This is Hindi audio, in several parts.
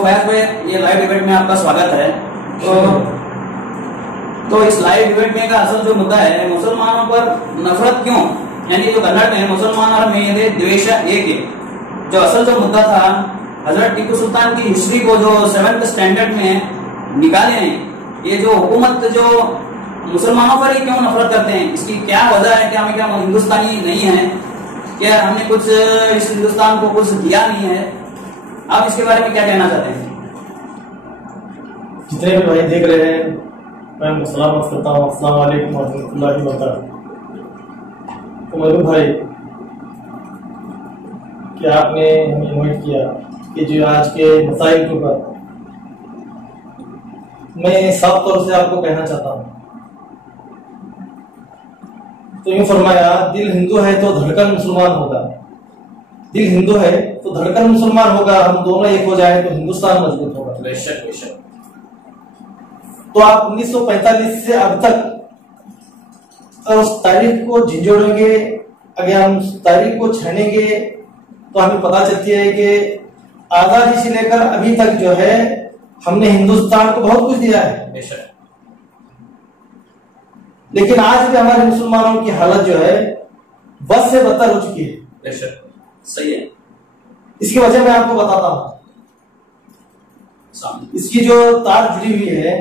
फैज भाई, ये लाइव इवेंट में आपका स्वागत है। तो इस लाइव इवेंट में का असल जो मुद्दा है, मुसलमानों पर नफरत क्यों, यानी जो कन्नड़ में मुसलमान और मेरे द्वेष एक, जो असल जो मुद्दा था, हजरत टीपू सुल्तान की हिस्ट्री को जो 7th स्टैंडर्ड में निकाले हैं। ये जो हुकूमत जो मुसलमानों पर ही क्यों नफरत करते हैं, इसकी क्या वजह है? क्या हमें क्या हिंदुस्तानी नहीं है क्या? हमने कुछ इस हिंदुस्तान को कुछ दिया नहीं है? आप इसके बारे में क्या कहना चाहते हैं? जितने भी भाई देख रहे हैं, मैं सलाम करता हूँ। अस्सलाम वालेकुम रहमतुल्लाहि व बरकातहू। तो मधु भाई, क्या आपने हमें इन्वाइट किया कि जो आज के मसाइल के ऊपर मैं साफ तौर से आपको कहना चाहता हूँ। तो यूं फरमाया, दिल हिंदू है तो धड़कन मुसलमान होगा। दिल हिंदू है तो धड़कन मुसलमान होगा। हम दोनों एक हो जाए तो हिंदुस्तान मजबूत होगा। बेशक बेशक। तो आप 1945 से अब तक उस तारीख को झिझोड़ेंगे, अगर हम उस तारीख को छानेंगे तो हमें पता चलती है कि आजादी से लेकर अभी तक जो है हमने हिंदुस्तान को बहुत कुछ दिया है। बेशक। लेकिन आज भी हमारे मुसलमानों की हालत जो है बस से बदतर हो चुकी है। बेशक, सही है। इसकी वजह मैं आपको बताता हूं। इसकी जो तार जुड़ी हुई है,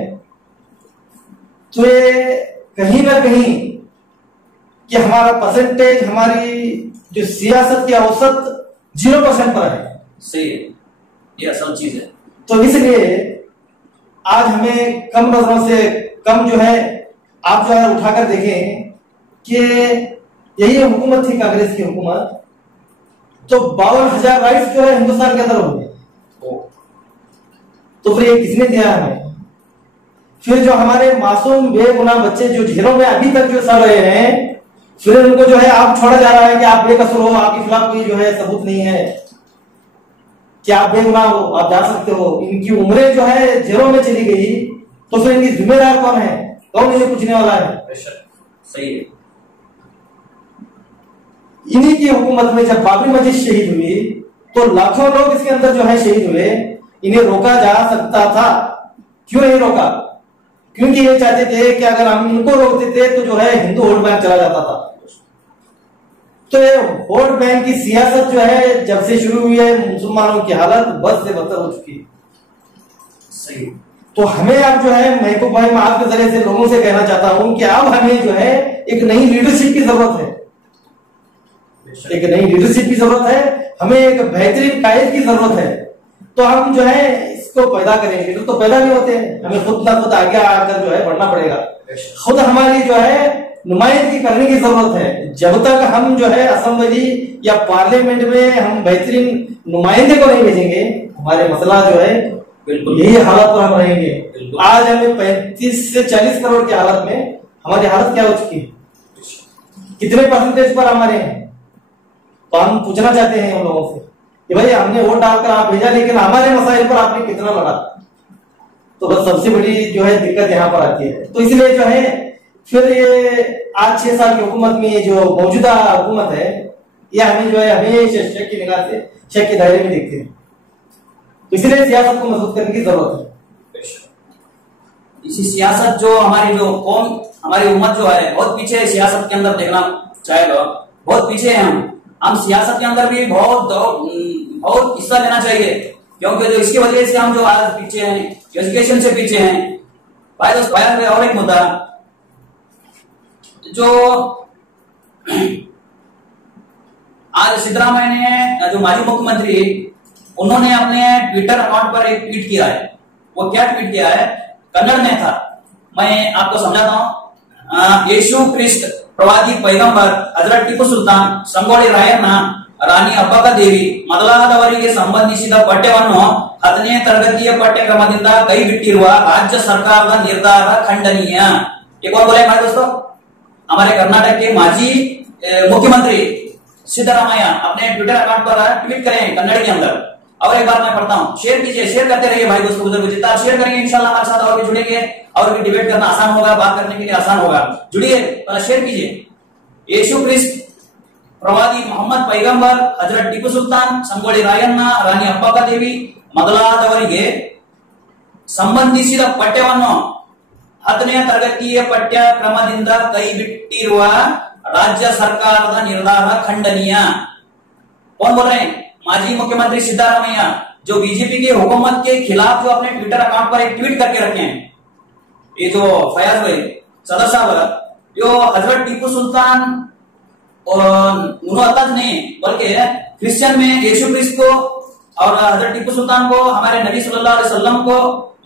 तो ये कहीं ना कहीं कि हमारा परसेंटेज, हमारी जो सियासत की औसत 0% पर है। सही है, ये असल चीज है। तो इसलिए आज हमें कम नजरों से कम जो है, आप जो है उठाकर देखें कि यही हुकूमत थी, कांग्रेस की हुकूमत, तो 52,000 राइट्स जो है हिंदुस्तान के अंदर हो गए। तो फिर ये किसने दिया हमें? फिर जो हमारे मासूम बेगुनाह बच्चे जो जेलों में अभी तक जो सड़ रहे हैं, फिर उनको जो है आप छोड़ा जा रहा है कि आप बेकसूर हो, आपके खिलाफ कोई जो है सबूत नहीं है कि आप बेगुनाह हो, आप जा सकते हो। इनकी उम्रें जो है जेलों में चली गई, तो फिर इनकी जिम्मेदार कौन है? कौन इन्हें पूछने वाला है? सही है। इन्हीं की हुकूमत में जब बाबरी मस्जिद शहीद हुई तो लाखों लोग इसके अंदर जो है शहीद हुए। इन्हें रोका जा सकता था, क्यों नहीं रोका? क्योंकि ये चाहते थे कि अगर हम इनको रोकते थे तो जो है हिंदू वोट बैंक चला जाता था। तो ये वोट बैंक की सियासत जो है जब से शुरू हुई है, मुसलमानों की हालत बद से बदतर हो चुकी है। सही। तो हमें अब जो है, महबूब भाई, मैं आपके जरिए से लोगों से कहना चाहता हूं कि अब हमें जो है एक नई लीडरशिप की जरूरत है। एक नई लीडरशिप की जरूरत है, हमें एक बेहतरीन कायद की जरूरत है। तो हम जो है इसको पैदा करेंगे। तो पैदा नहीं होते हैं, हमें खुद ना खुद आगे आकर जो है बढ़ना पड़ेगा। खुद हमारी जो है नुमाइंदगी करने की जरूरत है। जब तक हम जो है असेंबली या पार्लियामेंट में हम बेहतरीन नुमाइंदे को नहीं भेजेंगे, हमारे मसला जो है बिल्कुल यही हालत पर हम रहेंगे। आज हमें 35 से 40 करोड़ की हालत में हमारी हालत क्या हो चुकी है? कितने परसेंटेज पर हमारे हैं? तो हम पूछना चाहते हैं उन लोगों से कि भाई, हमने वोट डालकर आप भेजा, लेकिन हमारे मसाइल पर आपने कितना लड़ा? तो बस सबसे बड़ी जो है दिक्कत यहाँ पर आती है। तो इसलिए जो है फिर ये आज 6 साल की हुकूमत में ये जो मौजूदा हुकूमत है, ये हमें जो है हमेशा शक की निगाह से, शक के दायरे में देखते हैं। तो इसलिए सियासत को मजबूत करने की जरूरत है। इसी सियासत जो हमारी जो कौम, हमारी उम्मत जो है बहुत पीछे है सियासत के अंदर। देखना चाहेगा, बहुत पीछे है हम सियासत के अंदर भी बहुत हिस्सा लेना चाहिए, क्योंकि जो इसकी वजह से हम जो आज पीछे हैं, एजुकेशन से पीछे हैं। भाई दोस्त, और एक मुद्दा जो आज सिद्धरामैया ने, जो माजी मुख्यमंत्री, उन्होंने अपने ट्विटर अकाउंट पर एक ट्वीट किया है। वो क्या ट्वीट किया है? कन्नड़ में था, मैं आपको समझाता हूं। यीशु क्रिस्ट प्रवादी पैगंबर हजरत ಟಿಪ್ಪು ಸುಲ್ತಾನ್ ಸಂಗೊಳ್ಳಿ ರಾಯಣ್ಣ ರಾಣಿ ಅಬ್ಬಕ್ಕದೇವಿ ಮೊದಲಾದವರಿಗೆ ಸಂಬಂಧಿಸಿದ ಪಠ್ಯವನ್ನು 10ನೇ ತರಗತಿಯ ಪಠ್ಯಕ್ರಮದಿಂದ ಕೈಬಿಟ್ಟಿರುವ राज्य ಸರ್ಕಾರದ ನಿರ್ಧಾರ ಖಂಡನೀಯ। ये कौन बोले हमारे दोस्तों? हमारे कर्नाटक के माजी मुख्यमंत्री सिद्धरामैया अपने ट्विटर अकाउंट पर ट्वीट करें कन्नड़ के अंदर। और एक बार मैं पढ़ता हूं, शेयर कीजिए, शेयर करते रहिए भाई दोस्तों, बुजुर्ग, जितना शेयर करेंगे इंशाल्लाह हमारे साथ और भी जुड़ेंगे और भी डिबेट करना आसान होगा, बात करने के लिए आसान होगा। जुड़िए, शेयर कीजिए। यीशु क्रिस्ट प्रवादी मोहम्मद पैगंबर हजरत टीपू सुल्तान संಗೊಳ್ಳಿ ರಾಯಣ್ಣ रानी अब्बाका देवी ಮೊದಲಾದವರಿಗೆ ಸಂಬಂಧಿಸಿದ ಪಠ್ಯವನ್ನು 10ನೇ ತರಗತಿಯ ಪಠ್ಯಕ್ರಮದಿಂದ ಕೈಬಿಟ್ಟಿರುವ राज्य सरकार का निर्धार खंडनीय। कौन बोल रहे हैं? माजी मुख्यमंत्री सिद्धारमैया, जो बीजेपी के हुकूमत के खिलाफ जो अपने ट्विटर अकाउंट पर एक ट्वीट करके रखे हैं। ये जो फयाज भाई सदर साहब, जो हजरत टीपू सुल्तान उन्होंने नहीं बल्कि क्रिश्चियन में यीशु क्रिस्त को और हजरत टीपू सुल्तान को, हमारे नबी सल्लल्लाहु अलैहि वसल्लम को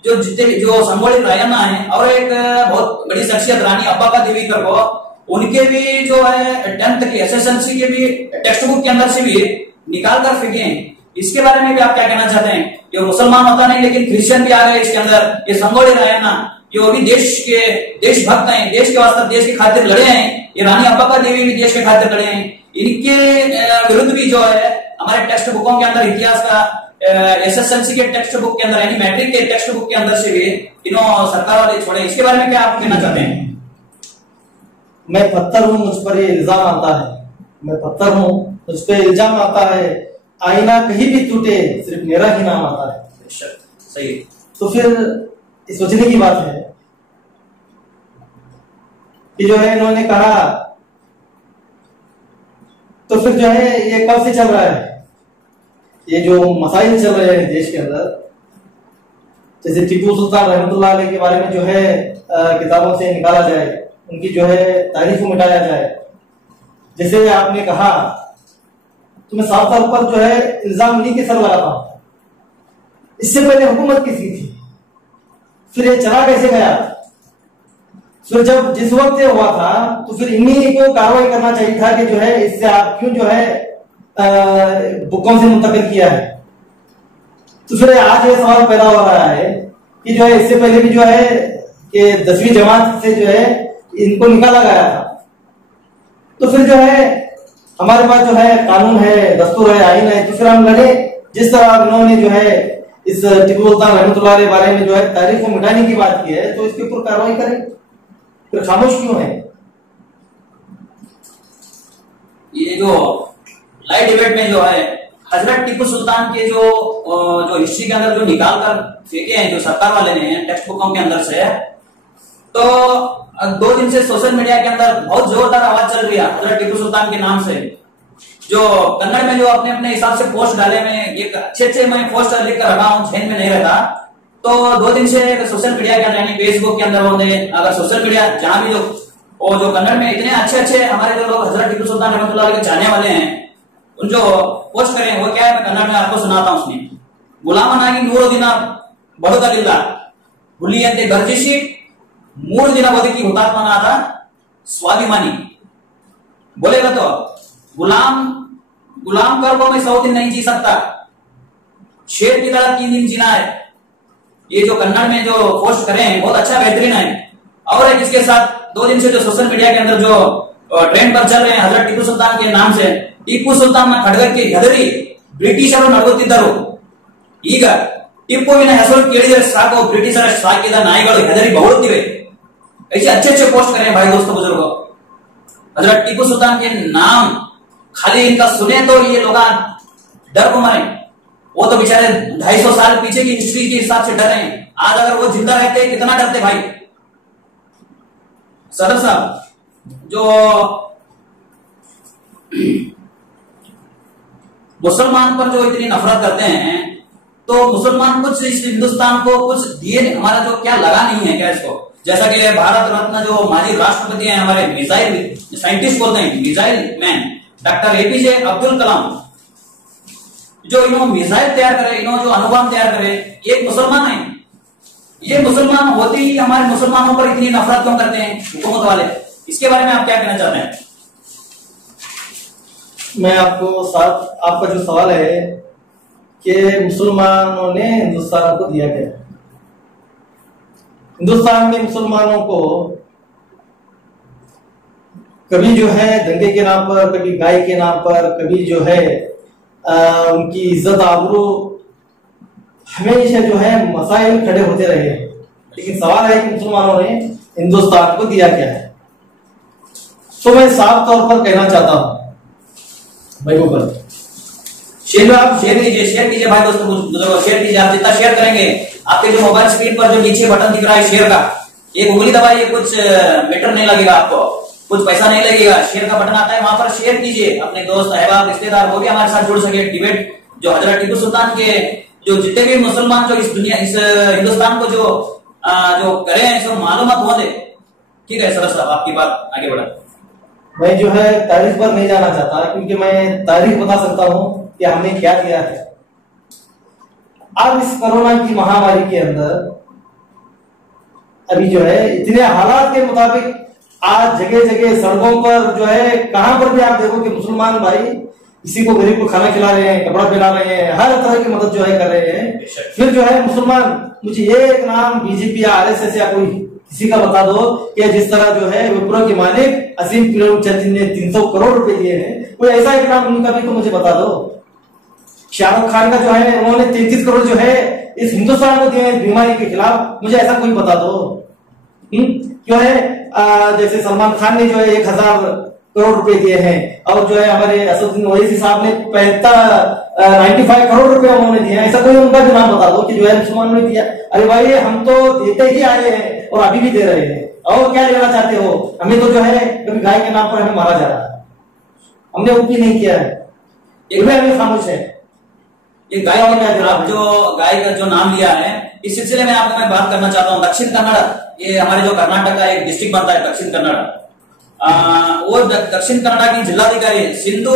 जो जितने जो संबोधित रायना है, और एक बहुत बड़ी शख्सियत रानी अब्बाका देवीकर को, उनके भी जो है 10th की एसएसएलसी के भी टेक्स्ट बुक के अंदर से भी निकाल कर फेंके। इसके बारे में भी आप क्या कहना चाहते हैं? ये मुसलमान होता नहीं लेकिन क्रिश्चियन भी आ गए इसके अंदर। ये संगोली रायना जो अभी देश के देशभक्त हैं, देश के वास्ते देश के खातिर लड़े हैं, ये रानी अब्बाका देवी भी देश के खातिर लड़े हैं। इनके विरुद्ध भी जो है हमारे टेक्स्ट बुकों के अंदर इतिहास का एसएसएलसी के टेक्स्ट बुक के अंदर यानी मैट्रिक के टेक्स्ट बुक के अंदर से भी इन्हों सरकार वाले छोड़े। इसके बारे में क्या आप कहना चाहते हैं? मैं पत्थर हूं, मुझ पर ये इल्जाम आता है। मैं पत्थर हूं, मुझ पर इल्जाम आता है। आईना कहीं भी टूटे, सिर्फ मेरा ही नाम आता है। सही। तो फिर इस सोचने की बात है कि जो है इन्होंने कहा, तो फिर जो है ये कब से चल रहा है? ये जो मसाइल चल रहे हैं देश के अंदर, जैसे टीपू सुल्तान रहमतुल्लाह अलैह के बारे में जो है किताबों से निकाला जाए, उनकी जो है तारीफ मिटाया जाए। जैसे आपने कहा, तो मैं साफ तौर पर जो है इल्जाम इन्हीं के सर लगाता हूं। इससे पहले हुकूमत किसकी थी? फिर ये चला कैसे गया? फिर जब जिस वक्त ये हुआ था तो फिर इन्हीं को कार्रवाई करना चाहिए था कि जो है इससे आप क्यों जो है बुकों से मुंतकिल किया है। तो फिर आज ये सवाल पैदा हो रहा है कि जो है इससे पहले भी जो है कि 10वीं जमात से जो है इनको निकाला गया था। तो फिर जो है हमारे पास जो है कानून है, दस्तूर है, आईन है, तो फिर हम लड़े। जिस तरह इन्होंने जो है इस टीपू सुल्तान रहमतुल्लाह अलैह बारे में जो है तारीख को मिटाने की बात की है, तो इसके ऊपर कार्रवाई करें। फिर खामोश क्यों है? ये जो लाइव डिबेट में जो है हजरत टीपू सुल्तान के जो हिस्ट्री के अंदर जो निकाल कर फेंके हैं जो सरकार वाले ने टेक्स्ट बुकों के अंदर से, तो 2 दिन से सोशल मीडिया के अंदर बहुत जोरदार आवाज चल रही है हजरत टीपू सुल्तान के नाम से। जो कन्नड़ में जो अपने अपने हिसाब से पोस्ट डाले, में ये अच्छे मैं पोस्ट लिख कर रखा हूं, झेन में नहीं रहता। तो 2 दिन से सोशल मीडिया के अंदर यानी फेसबुक के अंदर होंगे, अगर सोशल मीडिया जहां भी जो कन्नड़ में इतने अच्छे हमारे जो लोग हजरत टीपू सुल्तान रहमतुल्लाह अलैह के चाहने वाले हैं, उन जो पोस्ट करें वो क्या है, मैं कन्नड़ में आपको सुनाता हूं। उसमें गुलामनागी 100 ದಿನ ಬಡುತ್ತಲಿಲ್ಲ, ಹುಲಿಯಂತೆ ಗರ್ಜಿಸಿ 3 दिन ಬದುಕಿ ಹುತಾತ್ಮನಾದ स्वाभिमानी। बोलेगा तो गुलाम कर को मैं 100 दिन नहीं जी सकता, शेर की तरह 3 दिन जीना है। ये जो कन्नड़ में जो पोस्ट करें बहुत अच्छा बेहतरीन है। और एक इसके साथ 2 दिन से जो सोशल मीडिया के अंदर जो ट्रेंड पर चल रहे हैं हजरत टीपू सुल्तान के नाम से, टीपू सुल्तान ಖಡ್ಗಕ್ಕೆ ಹೆದರಿ ಬ್ರಿಟಿಷರು ನಡುಗುತ್ತಿದ್ದರು, ಈಗ ಟಿಪ್ಪುವಿನ ಹೆಸರು ಕೇಳಿದರೆ ಸಾಕು ಬ್ರಿಟಿಷರ ಸಾಕಿದ ನಾಯಿಗಳು ಹೆದರಿ ಬಗಳುತ್ತಿವೆ। ऐसे अच्छे पोस्ट करें भाई दोस्तों बुजुर्गों। हजरत टीपू सुल्तान के नाम खाली इनका सुने तो ये लोग डर को मरे। वो तो बेचारे 250 साल पीछे की हिस्ट्री के हिसाब से डरे हैं। आज अगर वो जिंदा रहते कितना डरते भाई। सदर साहब, जो मुसलमान पर जो इतनी नफरत करते हैं, तो मुसलमान कुछ इस हिंदुस्तान को कुछ दिए, हमारा जो क्या लगा नहीं है क्या इसको? जैसा कि भारत रत्न जो माजी राष्ट्रपति हैं, हमारे मिसाइल साइंटिस्ट बोलते हैं, missile man doctor APJ Abdul Kalam, जो इन्होंने मिसाइल तैयार करे, इन्होंने जो अणुबम तैयार करे, एक मुसलमान है। ये मुसलमान होते ही हमारे मुसलमानों पर इतनी नफरत क्यों करते हैं हुकूमत वाले? इसके बारे में आप क्या कहना चाहते हैं? मैं आपका जो सवाल है कि मुसलमानों ने हिंदुस्तान को दिया क्या? हिंदुस्तान में मुसलमानों को कभी जो है दंगे के नाम पर, कभी गाय के नाम पर, कभी जो है उनकी इज्जत आबरू, हमेशा जो है मसाइल खड़े होते रहे। लेकिन सवाल है कि मुसलमानों ने हिंदुस्तान को दिया क्या है? तो मैं साफ तौर पर कहना चाहता हूं भाइयों पर, शेयर कीजिए भाई दोस्तों, बुजुर्गों शेयर कीजिए। आप जितना शेयर करेंगे, आपके जो मोबाइल स्क्रीन पर जो नीचे बटन दिख रहा है शेयर का, एक उंगली दबाइए, कुछ मीटर नहीं लगेगा आपको, कुछ पैसा नहीं लगेगा, शेयर का बटन आता है, वहां पर शेयर कीजिए। अपने दोस्त अहबाब रिश्तेदार वो भी हमारे साथ जुड़ सके। डिबेट जो हजरत टीपू सुल्तान के जो जितने भी मुसलमान जो इस दुनिया इस हिंदुस्तान को जो करे हैं, सब मालूमात हो दे। ठीक है सर साहब, आपकी बात आगे बढ़ा। मैं जो है तारीख पर नहीं जाना चाहता, क्योंकि मैं तारीख बता सकता हूं कि हमने क्या किया है। अब इस कोरोना की महामारी के अंदर अभी जो है इतने हालात के मुताबिक आज जगह जगह सड़कों पर जो है कहां पर भी आप देखो कि मुसलमान भाई किसी को गरीब को खाना खिला रहे हैं, कपड़ा पिला रहे हैं, हर तरह की मदद जो है कर रहे हैं। फिर जो है मुसलमान, मुझे एक नाम बीजेपी या आरएसएस या कोई किसी का बता दो कि जिस तरह जो है विप्रो के मालिक असीम प्रेमचंद ने 300 करोड़ रुपए दिए हैं, कोई ऐसा एक नाम उनका भी तो मुझे बता दो। शाहरुख खान का जो है उन्होंने 33 करोड़ जो है इस हिंदुस्तान को दिए हैं बीमारी के खिलाफ, मुझे ऐसा कोई बता दो। जो है जैसे सलमान खान ने जो है 1000 करोड़ रुपए दिए हैं, और जो है हमारे असदुद्दीन ओवैसी साहब ने 95 करोड़ रुपए उन्होंने दिए हैं, ऐसा कोई उनका भी नाम बता दो कि जो है मुसलमानों ने दिया। अरे भाई हम तो देते ही आए हैं और अभी भी दे रहे हैं, और क्या लेना चाहते हो? हमें तो जो है कभी गाय के नाम पर हमें मारा जा रहा है, हमने वो भी नहीं किया है, हमें खामोश है। ये गाय आप जो गाय का जो नाम लिया है, इस सिलसिले में आपको मैं बात करना चाहता हूँ। दक्षिण कन्नड़, ये हमारे जो कर्नाटक का एक डिस्ट्रिक्ट बनता है दक्षिण कन्नड़, वो दक्षिण कन्नड़ की जिलाधिकारी सिंधु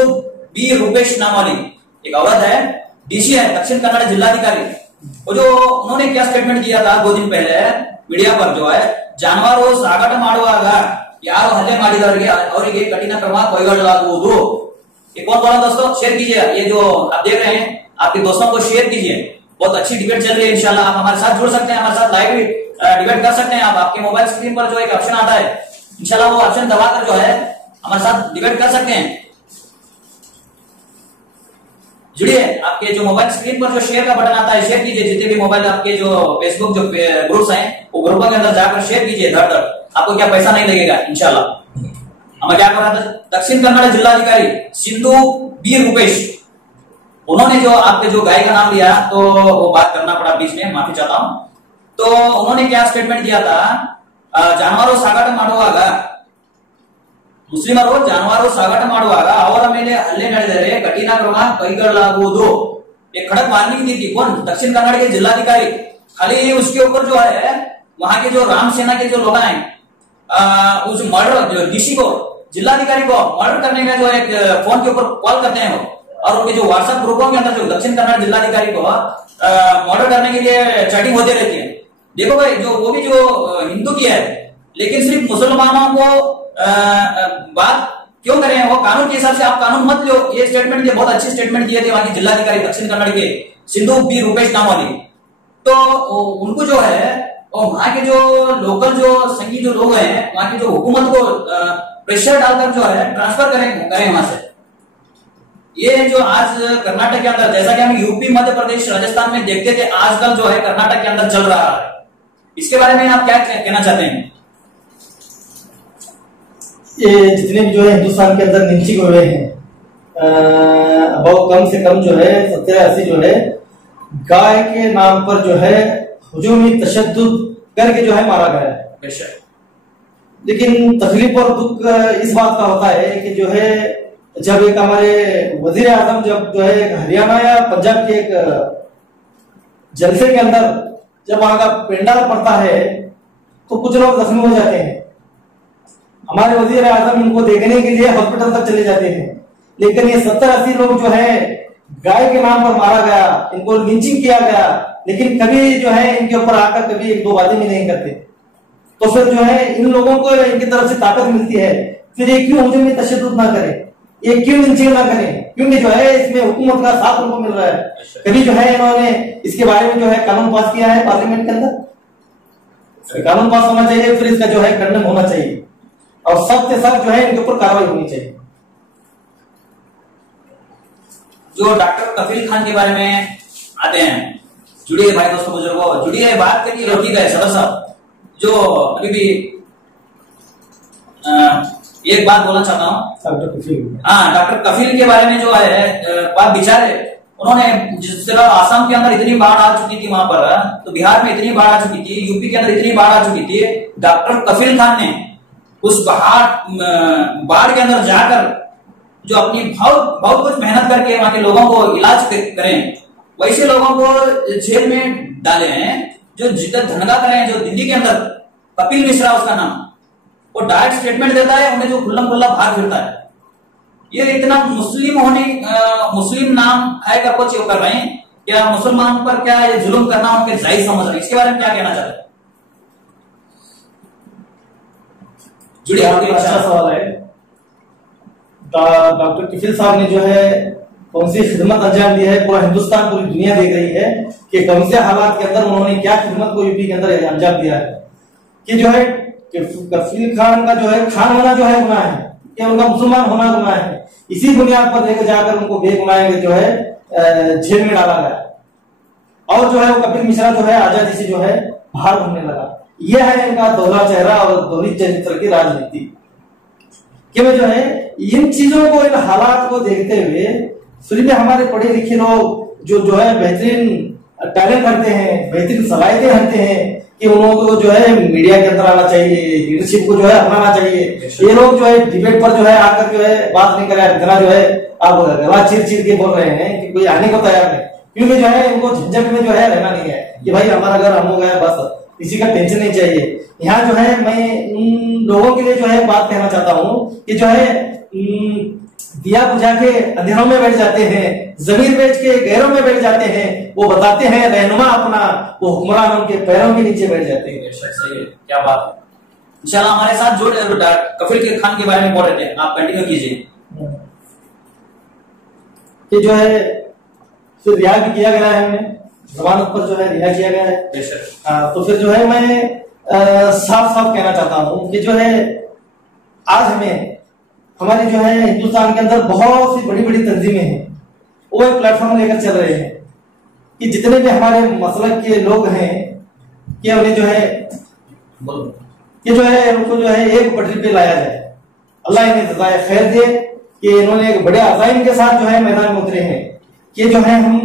बी रूपेश नाम वाली एक औरत है, डीसी है दक्षिण कन्नड़ जिलाधिकारी। वो जो उन्होंने क्या स्टेटमेंट दिया था 2 दिन पहले मीडिया पर, जो है ಜಾನುವಾರು ಸಾಗಾಟ ಮಾಡುವಾಗ ಯಾರು ಹಲ್ಲೆ ಮಾಡಿದವರಿಗೆ ಅವರಿಗೆ ಕಠಿಣ ಕ್ರಮ ಕೈಗೊಳ್ಳಲಾಗುವುದು। ये कौन बोला दोस्तों? शेयर कीजिए, ये जो आप देख रहे हैं आपके दोस्तों को शेयर कीजिए। बहुत अच्छी डिबेट चल रही है, इंशाल्लाह आप हमारे साथ जुड़ सकते हैं, हमारे साथ लाइव डिबेट कर सकते हैं। आप आपके मोबाइल स्क्रीन पर जो एक ऑप्शन आता है, इंशाल्लाह वो ऑप्शन दबाकर जो है हमारे साथ डिबेट कर सकते हैं। जुड़िए, आपके जो मोबाइल स्क्रीन पर जो शेयर का बटन आता है शेयर कीजिए। जितने भी मोबाइल आपके जो फेसबुक जो ग्रुप्स हैं वो ग्रुपों के अंदर जाकर शेयर कीजिए। धड़ धड़ आपको क्या पैसा नहीं लगेगा इंशाल्लाह। हमें क्या कर रहा था, दक्षिण कन्नड़ जिलाधिकारी सिंधु बी रूपेश, उन्होंने जो आपके जो गाय का नाम लिया तो वो बात करना पड़ा बीच में, माफी चाहता हूं। तो उन्होंने क्या स्टेटमेंट दिया था, ಜಾನುವಾರು ಸಾಗಾಟ ಮಾಡುವಾಗ ಮುಸ್ಲಿಮರು ಜಾನುವಾರು ಸಾಗಾಟ ಮಾಡುವಾಗ ಅವರ ಮೇಲೆ ಹಲ್ಲೆ ನಡೆದರೆ ಕಠಿಣ ಕ್ರಮ ಕೈಗೊಳ್ಳಲಾಗುವುದು। एक खड़क वार्निंग दी थी कौन? दक्षिण कन्नड़ के जिलाधिकारी। खाली उसके ऊपर जो है वहां के जो राम सेना के जो लोग हैं, उस मर्डर जो डीसी को, जिलाधिकारी को मर्डर करने का जो एक फोन के ऊपर कॉल करते हैं वो, और उनके जो व्हाट्सएप ग्रुपों के अंदर जो दक्षिण कन्नड़ जिलाधिकारी को मर्डर करने के लिए चैटिंग होती रहती है। देखो भाई, जो वो भी जो हिंदू की है, लेकिन सिर्फ मुसलमानों को बात क्यों करें? वो कानून के हिसाब से आप कानून मत लो। ये स्टेटमेंट दिए, बहुत अच्छी स्टेटमेंट दिए थे वहां की जिलाधिकारी दक्षिण कन्नड़ के सिंधु बी रूपेश नाम वाली। तो उनको जो है और वहां के जो लोकल जो संघी जो लोग हैं, वहां की जो हुकूमत को प्रेशर डालकर जो है ट्रांसफर करें वहां से। ये जो आज कर्नाटक के अंदर, जैसा कि हम यूपी, मध्य प्रदेश, राजस्थान में देखते थे, आजकल जो है कर्नाटक के अंदर चल रहा है। इसके बारे में आप क्या कहना चाहते हैं? ये जितने भी जो है हिंदुस्तान के अंदर नीचे हुए हैं, बहुत कम से कम जो है 70-80 जो है गाय के नाम पर जो है हुजूमी तशद्दुद करके जो है मारा गया है। लेकिन तकलीफ और दुख इस बात का होता है कि जो है जब एक हमारे वजीर आजम जब जो है हरियाणा या पंजाब के एक जलसे के अंदर जब वहां का पेंडाल पड़ता है तो कुछ लोग जख्मी हो जाते हैं। हमारे वजीर आजम इनको देखने के लिए हॉस्पिटल तक चले जाते हैं, लेकिन ये 70-80 लोग जो है गाय के नाम पर मारा गया, इनको लिंचिंग किया गया, लेकिन कभी जो है इनके ऊपर आकर कभी 1-2 बातें भी नहीं करते। तो फिर जो है इन लोगों को इनकी तरफ से ताकत मिलती है, फिर ये क्यों हुजूम में तशद्दुद ना करें, ये क्यों लिंचिंग ना करें? क्योंकि जो है इसमें हुकूमत का साथ उनको मिल रहा है। कभी जो है इन्होंने इसके बारे में जो है कानून पास किया है पार्लियामेंट के अंदर? कानून पास होना चाहिए, फिर इसका जो है खंडन होना चाहिए और सख्त से सख्त जो है इनके ऊपर कार्रवाई होनी चाहिए। जो डॉक्टर कफील खान के बारे में आते हैं, जुड़िए भाई दोस्तों बुजुर्गों, जुड़िए, बात करिए रोटी का सदर साहब। जो अभी भी एक बात बोलना चाहता हूँ, डॉक्टर कफील के बारे में जो है बात विचार है उन्होंने जिस तरह आसाम के अंदर इतनी बाढ़ आ चुकी थी वहां पर, तो बिहार में इतनी बाढ़ आ चुकी थी, यूपी के अंदर इतनी बाढ़ आ चुकी थी, डॉक्टर कफील खान ने उस बाढ़ के अंदर जाकर जो अपनी बहुत कुछ मेहनत करके वहां के लोगों को इलाज करें, वैसे लोगों को जेल में डाले हैं। जो धनगा करें, जो दिल्ली के अंदर कपिल मिश्रा उसका नाम, वो डायरेक्ट स्टेटमेंट देता है, उन्हें जो खुल्लम खुल्ला भाग फिरता है। ये इतना मुस्लिम नाम है कर कुछ कर रहे हैं, क्या मुसलमान पर क्या ये जुल्म करना उनके जायज समझ रहे हैं? इसके बारे में क्या कहना चाहते हैं? जुड़िए, अच्छा सवाल है। डॉक्टर कफील साहब ने जो है कौन सी खिदमत अंजाम दी है, पूरा हिंदुस्तान पूरी दुनिया देख रही है कि कौन से हालात के अंदर उन्होंने क्या खिदमत को यूपी के अंदर अंजाम दिया है। कि जो है कफील खान का जो है खान होना जो है गुनाह है, कि उनका मुसलमान होना गुनाह है। इसी बुनियाद पर लेकर जाकर उनको बेगुनाह जो है जेल में डाला गया। और जो है वो कपिल मिश्रा जो है आजादी से जो है बाहर घूमने लगा। यह है इनका दोहरा चेहरा और दोहरी चरित्र की राजनीति। कि जो है इन चीजों को, इन हालात को देखते हुए फिर भी हमारे पढ़े लिखे लोग जो है बेहतरीन टैलेंट रखते हैं, बेहतरीन सलाहियतें रखते हैं, कि उन लोगों को जो है मीडिया के अंदर आना चाहिए, लीडरशिप को जो है अपनाना चाहिए। ये लोग जो है डिबेट पर जो है आकर जो है बात नहीं करे, इतना जो है आप गला चीर के बोल रहे हैं कि कोई आने को तैयार नहीं, क्योंकि जो है इनको झंझट में जो है रहना नहीं है कि भाई हमारा घर हम हो गया, बस किसी का टेंशन नहीं चाहिए। यहाँ जो है मैं उन लोगों के लिए जो है बात कहना चाहता हूँ कि जो है दिया बुझा के अंधेरों में बैठ जाते हैं, जमीन बेच के गैरों में बैठ जाते हैं, वो बताते हैं रहनुमा अपना, वो हुक्मरान उनके पैरों के नीचे बैठ जाते हैं। सही है, क्या बात है। इंशाल्लाह हमारे साथ जुड़ कफील खान के बारे में बोल रहे थे, आप कंटिन्यू कीजिए। कि जो है फिर रिहा भी किया गया है, हमें जमानत पर जो है रिहा किया गया है। तो फिर जो है मैं साफ साफ कहना चाहता हूँ कि जो है आज हमें हमारे जो है हिंदुस्तान के अंदर बहुत सी बड़ी बड़ी तंजीमें हैं, वो एक प्लेटफॉर्म लेकर चल रहे हैं कि जितने भी हमारे मसलक के लोग हैं कि उन्हें जो है उनको जो है एक पटरी पे लाया जाए। अल्लाह इन्हें जज़ाए खैर दे कि इन्होंने एक बड़े अज़ाइम के साथ जो है मैदान में उतरे हैं कि जो है हम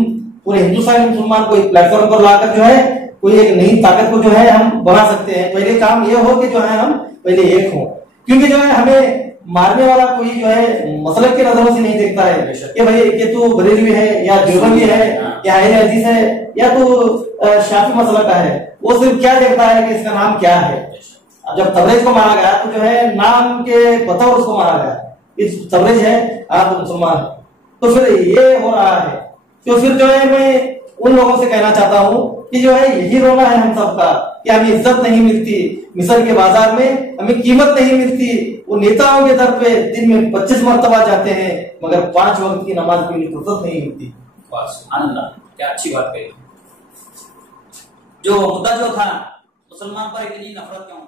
पूरे हिंदुस्तानी मुसलमान को एक प्लेटफॉर्म पर लाकर जो है कोई एक नई ताकत को जो है हम बना सकते हैं। पहले काम ये हो कि जो है हम पहले एक हो, क्योंकि जो है हमें मारने वाला कोई जो है मसलक के नजरों से नहीं देखता है कि भाई कि तू बरेलवी है या देवबंदी है या अहले हदीस है या तू शाफी मसलक का है। वो सिर्फ क्या देखता है कि इसका नाम क्या है। अब जब तबरेज को मारा गया तो जो है नाम के बतौर उसको मारा गया, इस तबरेज है आप मुसलमान, तो फिर ये हो रहा है। तो फिर जो है मैं उन लोगों से कहना चाहता हूँ कि जो है यही रोना है हम सबका कि हमें इज्जत नहीं मिलती, मिस्र के बाजार में हमें कीमत नहीं मिलती। वो नेताओं के दर पे दिन में 25 मरतबा जाते हैं मगर 5 वक्त की नमाज के लिए फुर्सत नहीं मिलती। क्या अच्छी बात कही। जो मुद्दा जो था मुसलमान पर इतनी नफरत क्यों?